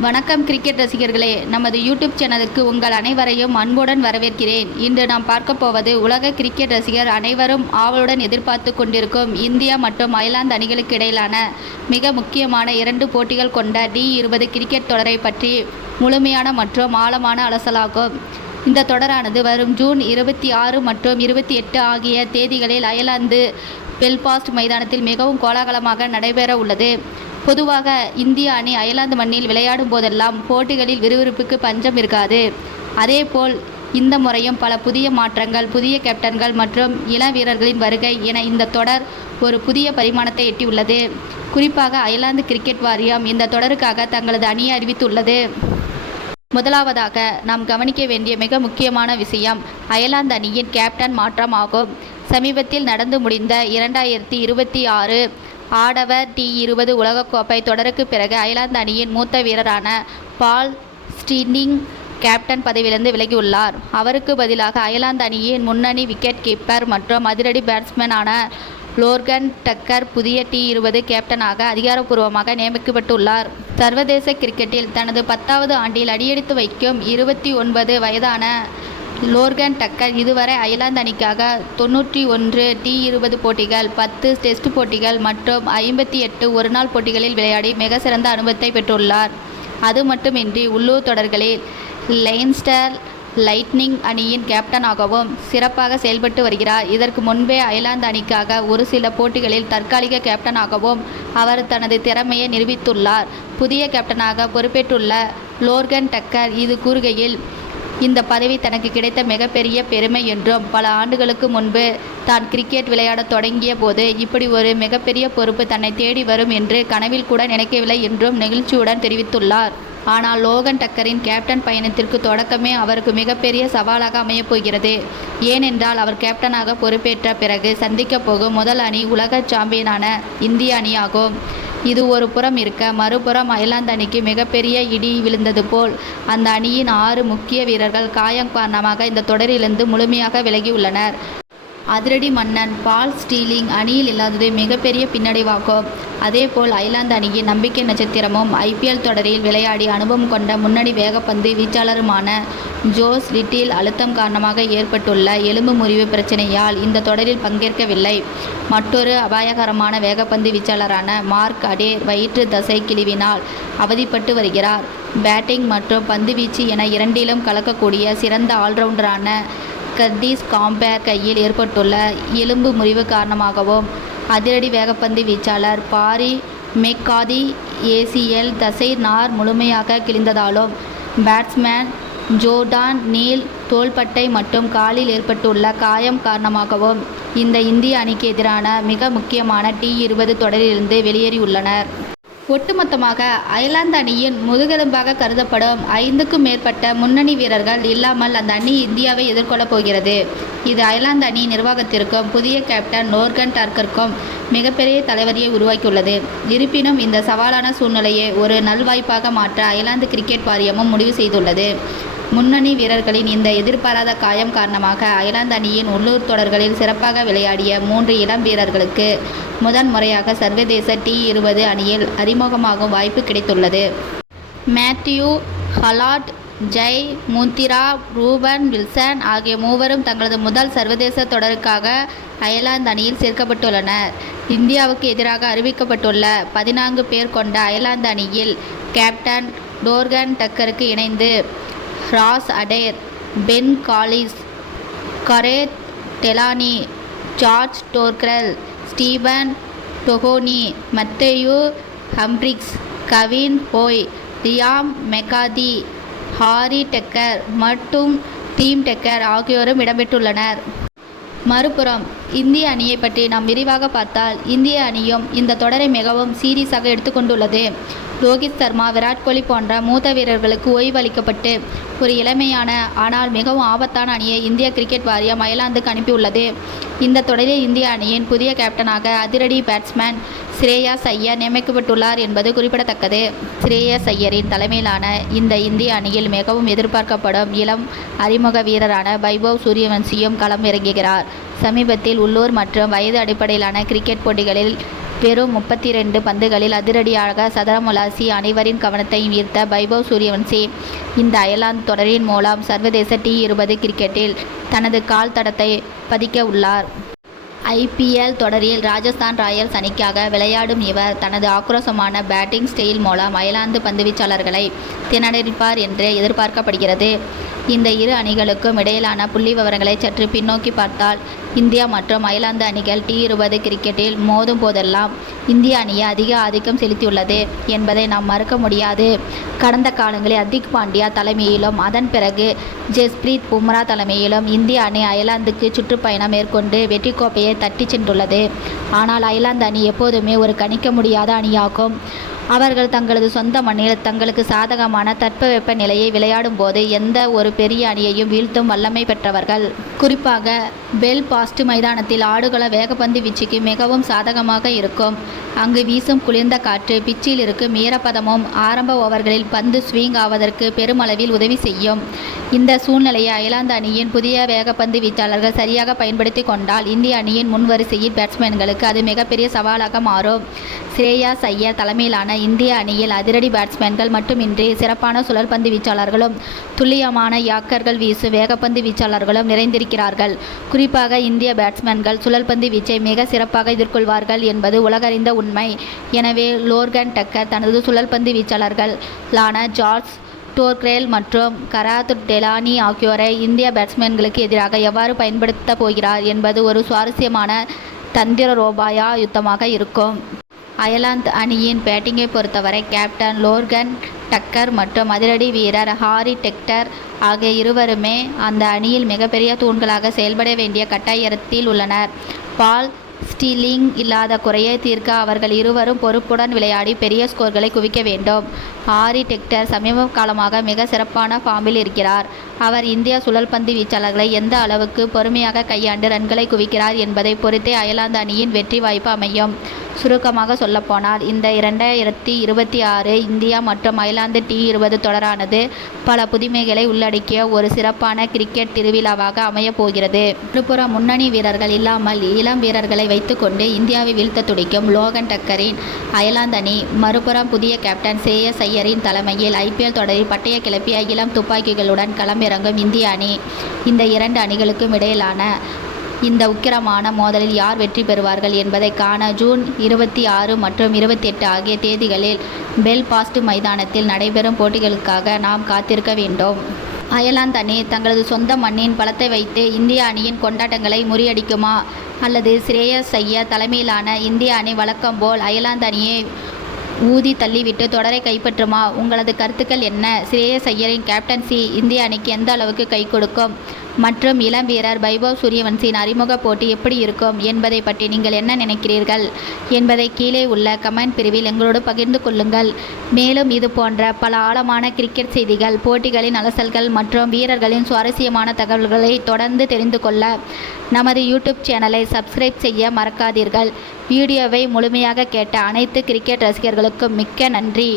வணக்கம் கிரிக்கெட் ரசிகர்களே, நமது யூடியூப் சேனலுக்கு உங்கள் அனைவரையும் அன்புடன் வரவேற்கிறேன். இன்று நாம் பார்க்க போவது உலக கிரிக்கெட் ரசிகர் அனைவரும் ஆவலுடன் எதிர்பார்த்து கொண்டிருக்கும் இந்தியா மற்றும் அயர்லாந்து அணிகளுக்கு இடையிலான மிக முக்கியமான 2 போட்டிகள் கொண்ட T20 கிரிக்கெட் தொடரை பற்றி முழுமையான மற்றும் ஆழமான அலசலாகும். இந்த தொடரானது வரும் ஜூன் 26 மற்றும் 28 ஆகிய தேதிகளில் அயர்லாந்து பெல்பாஸ்ட் மைதானத்தில் மிகவும் கோலாகலமாக நடைபெற உள்ளது. பொதுவாக இந்திய அணி அயர்லாந்து மண்ணில் விளையாடும் போதெல்லாம் போட்டிகளில் விறுவிறுப்புக்கு பஞ்சம் இருக்காது. அதேபோல் இந்த முறையும் பல புதிய மாற்றங்கள், புதிய கேப்டன்கள் மற்றும் இள வீரர்களின் வருகை என இந்த தொடர் ஒரு புதிய பரிமாணத்தை எட்டியுள்ளது. குறிப்பாக அயர்லாந்து கிரிக்கெட் வாரியம் இந்த தொடருக்காக தங்களது அணியை அறிவித்துள்ளது. முதலாவதாக நாம் கவனிக்க வேண்டிய மிக முக்கியமான விஷயம் அயர்லாந்து அணியின் கேப்டன் மாற்றம் ஆகும். சமீபத்தில் நடந்து முடிந்த 2026 ஆடவர் T20 உலகக்கோப்பை தொடருக்கு பிறகு அயர்லாந்து அணியின் மூத்த வீரரான பால் ஸ்டில்லிங் கேப்டன் பதவியிலிருந்து விலகியுள்ளார். அவருக்கு பதிலாக அயர்லாந்து அணியின் முன்னணி விக்கெட் கீப்பர் மற்றும் அதிரடி பேட்ஸ்மேனான லோர்கன் டக்கர் புதிய T20 கேப்டனாக அதிகாரப்பூர்வமாக நியமிக்கப்பட்டுள்ளார். சர்வதேச கிரிக்கெட்டில் தனது 10வது ஆண்டில் அடியெடுத்து வைக்கும் 29 வயதான லோர்கன் டக்கர் இதுவரை அயர்லாந்து அணிக்காக 91 T20 போட்டிகள், 10 டெஸ்ட் போட்டிகள் மற்றும் 58 ஒருநாள் போட்டிகளில் விளையாடி மிக சிறந்த அனுபவத்தை பெற்றுள்ளார். அது மட்டுமின்றி உள்ளூர் தொடர்களில் லெய்ன்ஸ்டர் லைட்னிங் அணியின் கேப்டனாகவும் சிறப்பாக செயல்பட்டு வருகிறார். இதற்கு முன்பே அயர்லாந்து அணிக்காக ஒரு சில போட்டிகளில் தற்காலிக கேப்டனாகவும் அவர் தனது திறமையை நிரூபித்துள்ளார். புதிய கேப்டனாக பொறுப்பேற்றுள்ள லோர்கன் டக்கர் இது கூறுகையில், இந்த பதவி தனக்கு கிடைத்த மிகப்பெரிய பெருமை என்றும் பல ஆண்டுகளுக்கு முன்பு தான் கிரிக்கெட் விளையாடத் தொடங்கிய போது இப்படி ஒரு மிகப்பெரிய பொறுப்பு தன்னை தேடி வரும் என்று கனவில் கூட நினைக்கவில்லை என்றும் நெகிழ்ச்சியுடன் தெரிவித்துள்ளார். ஆனால் லோகன் டக்கரின் கேப்டன் பயணத்திற்கு தொடக்கமே அவருக்கு மிகப்பெரிய சவாலாக அமையப் போகிறது. ஏனென்றால் அவர் கேப்டனாக பொறுப்பேற்ற பிறகு சந்திக்கப் போகும் முதல் அணி உலக சாம்பியனான இந்திய அணியாகும். இது ஒரு புறம் இருக்க, மறுபுறம் அயர்லாந்து அணிக்கு மிகப்பெரிய இடி விழுந்தது போல் அந்த அணியின் 6 முக்கிய வீரர்கள் காயம் காரணமாக இந்த தொடரிலிருந்து முழுமையாக விலகியுள்ளனர். அதிரடி மன்னன் பால் ஸ்டில்லிங் அணியில் இல்லாதது மிகப்பெரிய பின்னடைவாகும். அதேபோல் அயர்லாந்து அணியின் நம்பிக்கை நட்சத்திரமும் IPL தொடரில் விளையாடி அனுபவம் கொண்ட முன்னணி வேகப்பந்து வீச்சாளருமான ஜோஸ் லிட்டில் அழுத்தம் காரணமாக ஏற்பட்டுள்ள எலும்பு முறிவு பிரச்சனையால் இந்த தொடரில் பங்கேற்கவில்லை. மற்றொரு அபாயகரமான வேகப்பந்து வீச்சாளரான மார்க் அடேர் வயிற்று தசை கிழிவினால் அவதிப்பட்டு வருகிறார். பேட்டிங் மற்றும் பந்துவீச்சு என இரண்டிலும் கலக்கக்கூடிய சிறந்த ஆல்ரவுண்டரான கர்டிஸ் காம்பேர் கையில் ஏற்பட்டுள்ள எலும்பு முறிவு காரணமாகவும் அதிரடி வேகப்பந்து வீச்சாளர் பாரி மெக்காதி ACL தசை நார் முழுமையாக கிழிந்ததாலும் பேட்ஸ்மேன் ஜோர்டான் நீல் தோள்பட்டை மற்றும் காலில் ஏற்பட்டுள்ள காயம் காரணமாகவும் இந்த இந்திய அணிக்கு எதிரான மிக முக்கியமான T20 தொடரிலிருந்து வெளியேறியுள்ளனர். ஒட்டுமொத்தமாக அயர்லாந்து அணியின் முதுகெலும்பாக கருதப்படும் 5க்கும் மேற்பட்ட முன்னணி வீரர்கள் இல்லாமல் அந்த அணி இந்தியாவை எதிர்கொள்ளப் போகிறது. இது அயர்லாந்து அணி நிர்வாகத்திற்கும் புதிய கேப்டன் லோர்கன் டக்கருக்கும் மிகப்பெரிய தலைவலியை உருவாக்கியுள்ளது. இருப்பினும் இந்த சவாலான சூழ்நிலையை ஒரு நல்வாய்ப்பாக மாற்ற அயர்லாந்து கிரிக்கெட் வாரியமும் முடிவு செய்துள்ளது. முன்னணி வீரர்களின் இந்த எதிர்பாராத காயம் காரணமாக அயர்லாந்து அணியின் உள்ளூர் தொடர்களில் சிறப்பாக விளையாடிய 3 இளம் வீரர்களுக்கு முதன்முறையாக சர்வதேச T20 அணியில் அறிமுகமாகும் வாய்ப்பு கிடைத்துள்ளது. மேத்யூ ஹலாட், ஜெய் முந்திரா, ரூபன் வில்சன் ஆகிய மூவரும் தங்களது முதல் சர்வதேச தொடருக்காக அயர்லாந்து அணியில் சேர்க்கப்பட்டுள்ளனர். இந்தியாவுக்கு எதிராக அறிவிக்கப்பட்டுள்ள 14 பேர் கொண்ட அயர்லாந்து அணியில் கேப்டன் லோர்கன் டக்கருக்கு இணைந்து Ross Adair, Ben Calitz, Gareth Delany, George Dockrell, Stephen Doheny, மத்தேயு Humphreys, Gavin Hoey, Liam McCarthy, Harry Tector மற்றும் டீம் டெக்கர் ஆகியோரும் இடம்பெற்றுள்ளனர். மறுபுறம் இந்திய அணியை பற்றி நாம் விரிவாக பார்த்தால் இந்திய அணியும் இந்த தொடரை மிகவும் சீரியஸாக எடுத்துக்கொண்டுள்ளது. ரோஹித் சர்மா, விராட் கோலி போன்ற மூத்த வீரர்களுக்கு ஓய்வு அளிக்கப்பட்டு ஒரு இளமையான ஆனால் மிகவும் ஆபத்தான அணியை இந்திய கிரிக்கெட் வாரியம் அயர்லாந்துக்கு அனுப்பியுள்ளது. இந்த தொடரில் இந்திய அணியின் புதிய கேப்டனாக அதிரடி பேட்ஸ்மேன் ஸ்ரேயாஸ் ஐயர் நியமிக்கப்பட்டுள்ளார் என்பது குறிப்பிடத்தக்கது. ஸ்ரேயாஸ் ஐயரின் தலைமையிலான இந்த இந்திய அணியில் மிகவும் எதிர்பார்க்கப்படும் இளம் அறிமுக வீரரான வைபவ் சூரியவன்சியும் களம் இறங்குகிறார். சமீபத்தில் உள்ளூர் மற்றும் வயது அடிப்படையிலான கிரிக்கெட் போட்டிகளில் வெறும் 32 பந்துகளில் அதிரடியாக சதமுலாசி அனைவரின் கவனத்தையும் ஈர்த்த வைபவ் சூரியவன்சி இந்த அயர்லாந்து தொடரின் மூலம் சர்வதேச T20 கிரிக்கெட்டில் தனது கால் தடத்தை பதிக்க உள்ளார். IPL தொடரில் ராஜஸ்தான் ராயல்ஸ் அணிக்காக விளையாடும் இவர் தனது ஆக்ரோஷமான பேட்டிங் ஸ்டைல் மூலம் அயர்லாந்து பந்துவீச்சாளர்களை திணறடிப்பார் என்று எதிர்பார்க்கப்படுகிறது. இந்த இரு அணிகளுக்கும் இடையிலான புள்ளிவிவரங்களை சற்று பின்னோக்கி பார்த்தால் இந்தியா மற்றும் அயர்லாந்து அணிகள் T20 கிரிக்கெட்டில் மோதும் போதெல்லாம் இந்திய அணியை அதிக ஆதிக்கம் செலுத்தியுள்ளது என்பதை நாம் மறுக்க முடியாது. கடந்த காலங்களில் ஹர்திக் பாண்டியா தலைமையிலும் அதன் பிறகு ஜஸ்பிரீத் பும்ரா தலைமையிலும் இந்திய அணி அயர்லாந்துக்கு சுற்றுப்பயணம் மேற்கொண்டு வெற்றி கோப்பையை தட்டி சென்றுள்ளது. ஆனால் அயர்லாந்து அணி எப்போதுமே ஒரு கணிக்க முடியாத அணியாகும். அவர்கள் தங்களது சொந்த மண்ணில் தங்களுக்கு சாதகமான தட்பவெப்ப நிலையை விளையாடும் போது எந்த ஒரு பெரிய அணியையும் வீழ்த்தும் வல்லமை பெற்றவர்கள். குறிப்பாக பெல்பாஸ்ட் மைதானத்தில் ஆடுகள வேகப்பந்து வீச்சுக்கு மிகவும் சாதகமாக இருக்கும். அங்கு வீசும் குளிர்ந்த காற்று, பிச்சில் இருக்கும் ஈரப்பதமும் ஆரம்ப ஓவர்களில் பந்து ஸ்விங் ஆவதற்கு பெருமளவில் உதவி செய்யும். இந்த சூழ்நிலையை அயர்லாந்து அணியின் புதிய வேகப்பந்து வீச்சாளர்கள் சரியாக பயன்படுத்தி கொண்டால் இந்திய அணியின் முன்வரிசையில் பேட்ஸ்மேன்களுக்கு அது மிகப்பெரிய சவாலாக மாறும். ஸ்ரேயாஸ் ஐயர் தலைமையிலான இந்திய அணியில் அதிரடி பேட்ஸ்மேன்கள் மட்டுமின்றி சிறப்பான சுழற்பந்து வீச்சாளர்களும் துல்லியமான யாக்கர்கள் வீசும் வேகப்பந்து வீச்சாளர்களும் நிறைந்திருக்கிறார்கள். குறிப்பாக இந்திய பேட்ஸ்மேன்கள் சுழற்பந்து வீச்சை மிக சிறப்பாக எதிர்கொள்வார்கள் என்பது உலகறிந்த உண்மை. எனவே லோர்கன் டக்கர் தனது சுழற்பந்து வீச்சாளர்களான ஜார்ஜ் டோர்க்ரேல் மற்றும் கராத் டெலானி ஆகியோரை இந்திய பேட்ஸ்மேன்களுக்கு எதிராக எவ்வாறு பயன்படுத்த போகிறார் என்பது ஒரு சுவாரஸ்யமான தந்திரோபாய யுத்தமாக இருக்கும். அயர்லாந்து அணியின் பேட்டிங்கை பொறுத்தவரை கேப்டன் லோர்கன் டக்கர் மற்றும் அதிரடி வீரர் ஹாரி டெக்டர் ஆகிய இருவருமே அந்த அணியில் மிகப்பெரிய தூண்களாக செயல்பட வேண்டிய கட்டாயத்தில் உள்ளனர். பால் ஸ்டீலிங் இல்லாத குறையை தீர்க்க அவர்கள் இருவரும் பொறுப்புடன் விளையாடி பெரிய ஸ்கோர்களை குவிக்க வேண்டும். ஹாரி டெக்டர் சமீப காலமாக மிக சிறப்பான ஃபார்மில் இருக்கிறார். அவர் இந்திய சுழற்பந்து வீச்சாளர்களை எந்த அளவுக்கு பொறுமையாக கையாண்டு ரன்களை குவிக்கிறார் என்பதை பொறுத்தே அயர்லாந்து அணியின் வெற்றி வாய்ப்பு அமையும். சுருக்கமாக சொல்லப்போனால் இந்த 2026 இந்தியா மற்றும் அயர்லாந்து T20 தொடரானது பல புதுமைகளை உள்ளடக்கிய ஒரு சிறப்பான கிரிக்கெட் திருவிழாவாக அமையப் போகிறது. ஒருபுறம் முன்னணி வீரர்கள் இல்லாமல் இளம் வீரர்களை வைத்துக்கொண்டு இந்தியாவை வீழ்த்த துடிக்கும் லோகன் டக்கரின் அயர்லாந்து அணி, மறுபுறம் புதிய கேப்டன் ஸ்ரேயாஸ் ஐயரின் தலைமையில் IPL தொடரில் பட்டய கிளப்பிய இளம் துப்பாக்கிகளுடன் களமிறங்கும் இந்திய அணி. இந்த இரண்டு அணிகளுக்கும் இடையிலான இந்த உக்கிரமான மோதலில் யார் வெற்றி பெறுவார்கள் என்பதை காண ஜூன் 26 மற்றும் 28 ஆகிய தேதிகளில் பெல்பாஸ்ட் மைதானத்தில் நடைபெறும் போட்டிகளுக்காக நாம் காத்திருக்க வேண்டும். அயர்லாந்து அணி தங்களது சொந்த மண்ணின் பலத்தை வைத்து இந்திய அணியின் கொண்டாட்டங்களை முறியடிக்குமா, அல்லது ஸ்ரேயாஸ் ஐயர் தலைமையிலான இந்திய அணி வழக்கம் போல் அயர்லாந்து அணியை ஊதி தள்ளிவிட்டு தொடரை கைப்பற்றுமா? உங்களது கருத்துக்கள் என்ன? ஸ்ரேயாஸ் ஐயரின் கேப்டன்சி இந்திய அணிக்கு எந்த அளவுக்கு கை கொடுக்கும் மற்றும் இளம் வீரர் வைபவ் சூரியவன்சியின் அறிமுக போட்டி எப்படி இருக்கும் என்பதை பற்றி நீங்கள் என்ன நினைக்கிறீர்கள் என்பதை கீழே உள்ள கமெண்ட் பிரிவில் எங்களோடு பகிர்ந்து கொள்ளுங்கள். மேலும் இது போன்ற பல ஆழமான கிரிக்கெட் செய்திகள், போட்டிகளின் அலசல்கள் மற்றும் வீரர்களின் சுவாரஸ்யமான தகவல்களை தொடர்ந்து தெரிந்து கொள்ள நமது யூடியூப் சேனலை சப்ஸ்கிரைப் செய்ய மறக்காதீர்கள். வீடியோவை முழுமையாக கேட்ட அனைத்து கிரிக்கெட் ரசிகர்களுக்கும் மிக்க நன்றி.